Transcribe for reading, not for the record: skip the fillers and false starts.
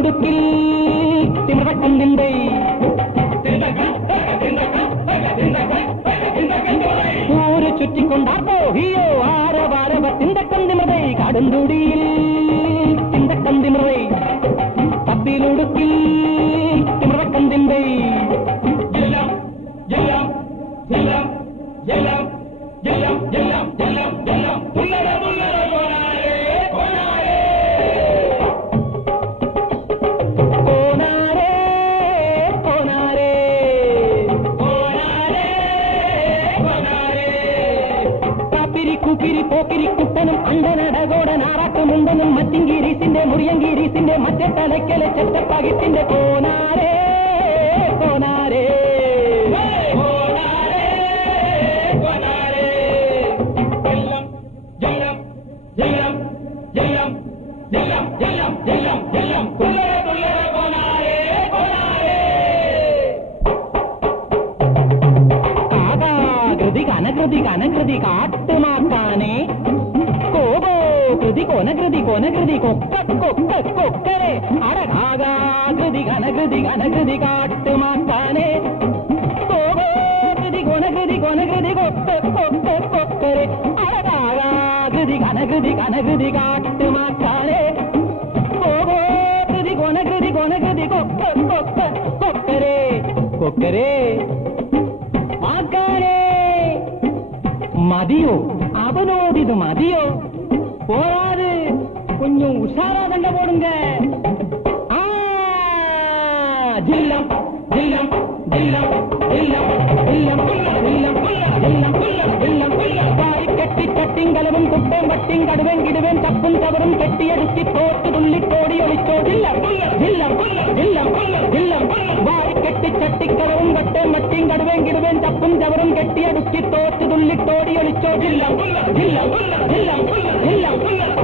തപ്പിലുടുക്കിൽ തിമിറക്കം നിന്റെ ഊര് ചുറ്റിക്കൊണ്ടാപ്പോ ഹിയോ ആരവാരവ തിന്തക്കം തിമിറൈ കടുന്തുടിയിൽ തിന്തക്കം തിമിറൈ തപ്പിലുടുക്കിൽ തിമിറക്കം നിന്റെ കുപ്പിരി പോക്കിരി കുട്ടനും അണ്ടനടകോടൻ ആറാക്കമുണ്ടനും മറ്റിങ്കീരീസിന്റെ മുറിയങ്കീരീസിന്റെ മറ്റേ തലയ്ക്കലെ ചെറ്റപ്പകിത്തിന്റെ കോനാരേ കോനാരേ കനകൃതി കനകൃതി കാട്ടുമാക്കാനെ കോപോ കൃതി കൊനകൃതി കൊനകൃതി കൊക്ക കൊക്ക കൊക്കരെ അടകാകൃതി കനകൃതി കനകൃതി കാട്ടുമാക്കാനെ കോപോ കൃതി കൊനകൃതി കൊനകൃതി കൊക്ക കൊക്ക കൊക്കരെ അടകാകൃതി കനകൃതി കനകൃതി കാട്ടുമാക്കാനെ കോപോ കൃതി കൊനകൃതി കൊനകൃതി കൊക്ക കൊക്ക കൊക്കരെ കൊക്കരെ മതിയോ അവനോടിത് മതിയോ പോരാത് கொஞ்சம் உஷாரா சண்டை போடுங்க ஜில்லம் ஜில்லம் ஜில்லம் ஜில்லம் ஜில்லம் ஜில்லம் ஜில்லம் ஜில்லம் வாய் கெட்டி கட்டிங்கலவும் குட்டேன் வட்டிங் கடுவேன் கிடுவேன் தப்பும் தவறும் கெட்டியடுக்கி தோட்டு துள்ளி கோடி ஒளிச்சோ ஜில்லம் ஜில்லம் ஜில்லம் ஜில்லம் வாய் கெட்டி சட்டிக்கலவும் வட்டேன் வட்டிங் கடுவேன் கிடுவேன் தப்பும் தவறும் கெட்டியடுக்கி தோட்டு துள்ளி கோடி ஒளிச்சோ ஜில்லம் ஜில்லம் ஜில்லம் ஜில்லம்